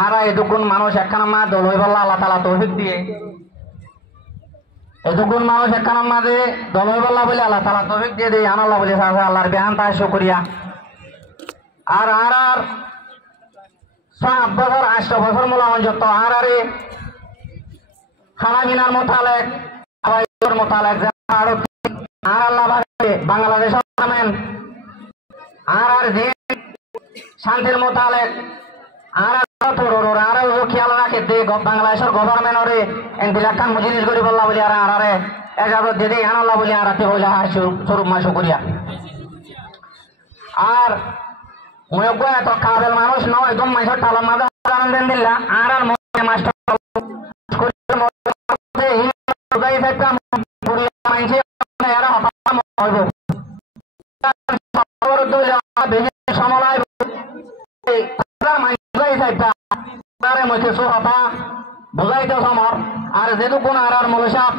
আর এতক্ষণ মানুষ একখানা মা দল হয়ে বললা আল্লাহ তালা তৌফিক দিয়ে এতক্ষণ মানুষ একখানা মাঝে দল হয়ে বললা বলে আল্লাহ তালা তৌফিক দিয়ে দিই আনাল্লাহ বলে আল্লাহর বেহান তাই শুকরিয়া। আর 7 বছর 8 বছর মোলামন যত আর খানা মিনার মোতালেক মোতালেক আর আল্লাহ বাংলাদেশ আর যে শান্তির মোতালেক আর খেয়াল রাখে বাংলাদেশের গভর্নমেন্টরে এনবিলাকান জিনিস করে বললা বলি আর আরে এজাজত দিদি আনাল্লাহ বলি আর হইলা স্বরূপ মা শুকরিয়া। আর এত কাবেল মানুষ নয় একদম মাইসর টালার মাঝে আনন্দ দিল্লা আর মাস্টার বুঝাইতে সমর আর যেহেতু কোন আর মূলসাপ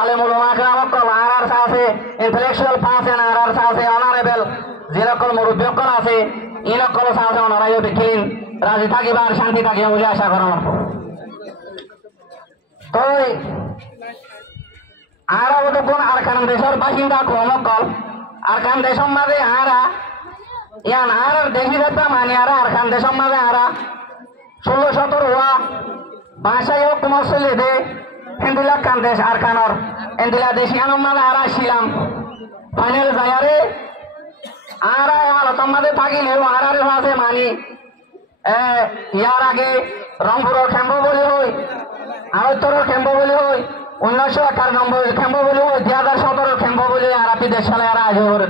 আলে মূলমাকল আর আছে ইন্টেলেকচুয়াল পার্সন আর আছে অনারেবল যেরকম মুরব্বীকল আছে ইনকল আছে ওনারাই দেখিলেন রাজি থাকিবার শান্তি থাকিবে বলে আশা করা। তো আর কোন আর খান দেশের বাসিন্দা কমকল আর খান দেশের মাঝে ইয়ান আর দেখি যেতাম মানে আর খান দেশের মাঝে 16-17 হওয়া বাসায় হোক তোমার চলে দে এন্দিলা কান দেশ আর খানর এন্দিলা দেশি আনম মাঝে আর আসছিলাম ফাইনাল যায়ারে আর আলোচন মাঝে থাকিলেও আর আছে মানি ইয়ার আগে রংপুরের খেম্ব বলে হই আরোত্তরের খেম্ব বলে হই 1991 খেম্ব বলে হই 2017 খেম্ব বলে আর আপনি দেশ ফেলে আর আজ করে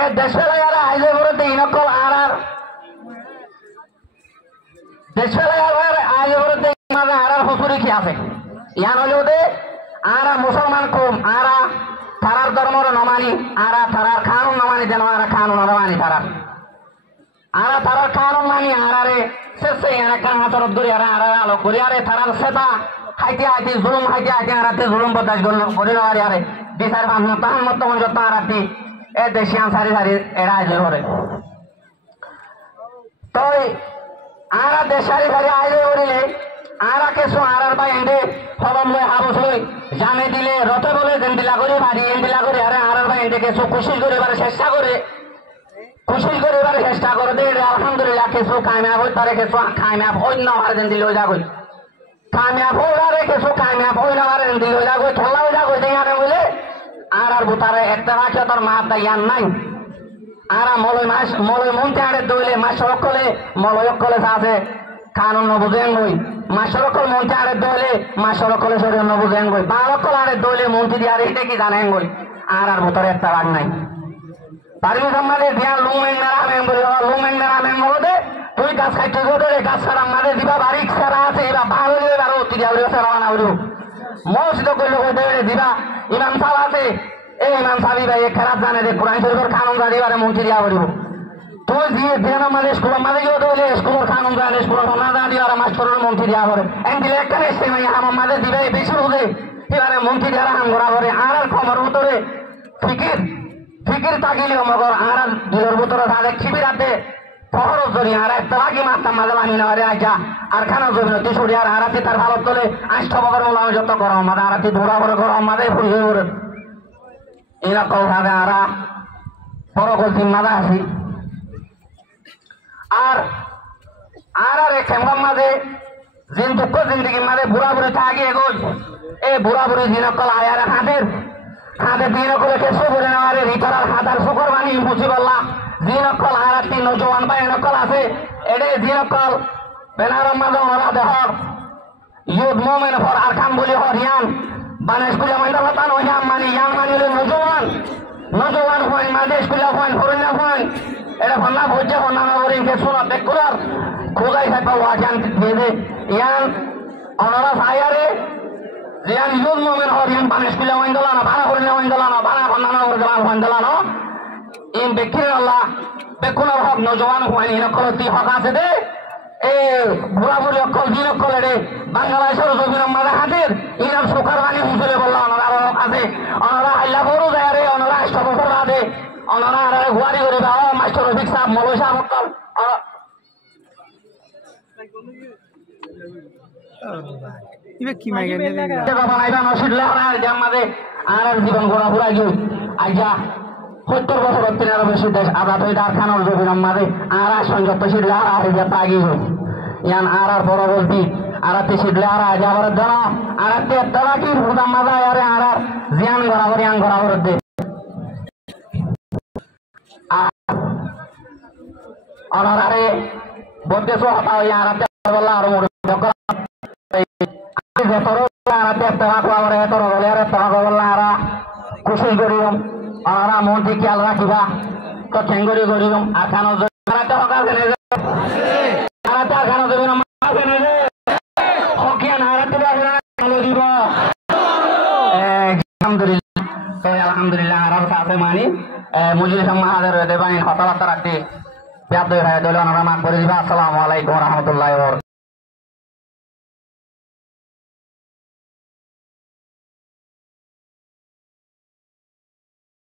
এ দেশ ফেলে আর আজ করে ইনকল আর দেশ ফেলে আজ করে আর হুসুরি কি আছে ইয়ান হলেও দে আর মুসলমান কম আর তারার ধর্মর নমানি আর তারার কানুন নমানি যেন আর কানুন নমানি তারার কানুন মানি আরে শেষে একটা হাতের দূরে আর আলো করি আরে তারার সেটা হাইতে জুলুম হাইতে আরাতে জুলুম বদাস করি না আরে বিচার তাহার মতো যত আরাতি এ দেশিয়ান সারি এরা আজ করে তো আর দেশ সারি আজ করিলে আর কিছু আর বা এন্ডে ফলন লই হাবস লই জানে দিলে রতে বলে দিলা করে ভারি এন্ডিলা করে আরে আর বা এন্ডে কিছু কোশিশ করে চেষ্টা করে দে আলহামদুলিল্লাহ কিছু কামিয়াব হই তারে কিছু কামিয়াব হই না আর দিন দিল যা কই কামিয়াব হই আরে কিছু কামিয়াব হই না আর দিন দিল যা কই থলা যা কই দেই আরে বলে আর বুতারে একটা রাখে তোর মা দাইয়ান নাই আর মলয় মনতে আরে দইলে মাসরকলে মলয়কলে আছে কানুন নবুজেন গই মাসরকল মনতে আরে দইলে মাসরকলে শরীর নবুজেন গই বারকল আরে দইলে মনতে দি আর এটা কি জানেন গই আর বুতারে একটা রাগ নাই পারি সম্মানে দিয়া লুমেন বলে তুই গাছ খাইতে গেলে গাছ ছাড়া মাঝে দিবা বাড়ি ছাড়া আছে এবার ভালো আর মসজিদ করলে দিবা ইমাম সাহেব আছে এই ইমাম সাহেব ভাই খারাপ জানে যে কোরআন শরীফের কানুন জানিবারে মন্ত্রী দিয়া করিব তুই দিয়ে দিন মাঝে স্কুলের মাঝে গিয়ে দিলে স্কুলের কানুন জানে স্কুলের না জানি আর মাস্টারের মন্ত্রী দিয়া করে এনদিলে একটা এসে আমার মাঝে দিবে বেশি বুঝে এবারে মন্ত্রী দিয়া হাম করা করে আর খবর ভিতরে ফিকির থাকিলে মগর আর দিলের ভিতরে তাদের শিবিরাতে ফহর জড়ি আর একটা লাগি মারতাম মাঝে মানি না আইসা আর খানা জমি তুই সরি আর আরাতে তার ভালো তোলে আষ্ট বগর মোলা যত করো আমাদের আরাতে ধরা করে করো আমাদের ফুল হয়ে পড়ে এরকম ভাবে আরা পরকল তিন মাঝে আসি আর খেমগম মাঝে জিন দুঃখ জিন্দিগির মাঝে বুড়া বুড়ি থাকে এগোল এই বুড়া বুড়ি জিনকল আয়ার হাতের দিন করে কেসো বলে নেওয়ারে রিটার হাতার শুকর বানি মুসিবল্লা জিনকল আরাতি নজওয়ান বা এনকল আছে এডে জিনকল বেনারম মাঝে ওরা দেহর ইউথ মোমেন্ট ফর আরকাম বলি হর ইয়ান বানেশ কুলা মাইদা বাতান ওই ইয়ান মানি হলে নজওয়ান হয় মাদেশ কুলা হয় ফরিনা হয় এটা ফন্না ভোজ্য ফন্না নগরী কেসো না বেকুলার খোঁজাই থাকবা ওয়াজান দিয়ে ইয়ান অনরা সায়ারে yang yun momen horian panes pila wain dalana bana horina wain dalana bana khonna hor dalan wain dalana in bekir Allah bekuna hok nojawan huain ina koloti hok ase de e bura buri okol din okol ede bangladesh jobin mara hadir ina sukar bani husule bolla onara hok ase onara halla boru jare onara stopor ade onara are guari gore ba master office sahab molo sahab okol ইবে কি মাইগে নে বানাইবা নসিদলে আর জামাদে আর জীবন গোড়া পুরা গিয়ে আইজা 70 বছর তিন আরো বেশি দেশ আজাদ হয়ে তার খানোর জমির মাঝে আর সংযুক্ত সিডলে আর যে তাগি ইয়ান আর পরবর্তী আর সিডলে আর আবার ধর আর তেরা কি হুদা মাজা আরে আর জিয়ান ঘরাবর ইয়ান ঘরাবর দে আরে বলতে সো হতা ইয়ান আর বলা আর মোর ভেতর আর তেরা কোয়ারে তোর বলে আর তোর বলা আর খুশি করিম আর মন থেকে খেয়াল রাখিবা তো ঠেঙ্গরি করিম আর খানো জমিরাতে হকা ফেলে আরাতে খানো জমির মা ফেলে হকিয়ান আরাতে ভালো দিব আলহামদুলিল্লাহ আরার সাথে মানি মুজিব সমাজের দেবাইন কথাবার্তা রাখতে ব্যাপ্ত হয়ে দলীয় আমরা মান করে দিবা। আসসালামু আলাইকুম রহমতুল্লাহ।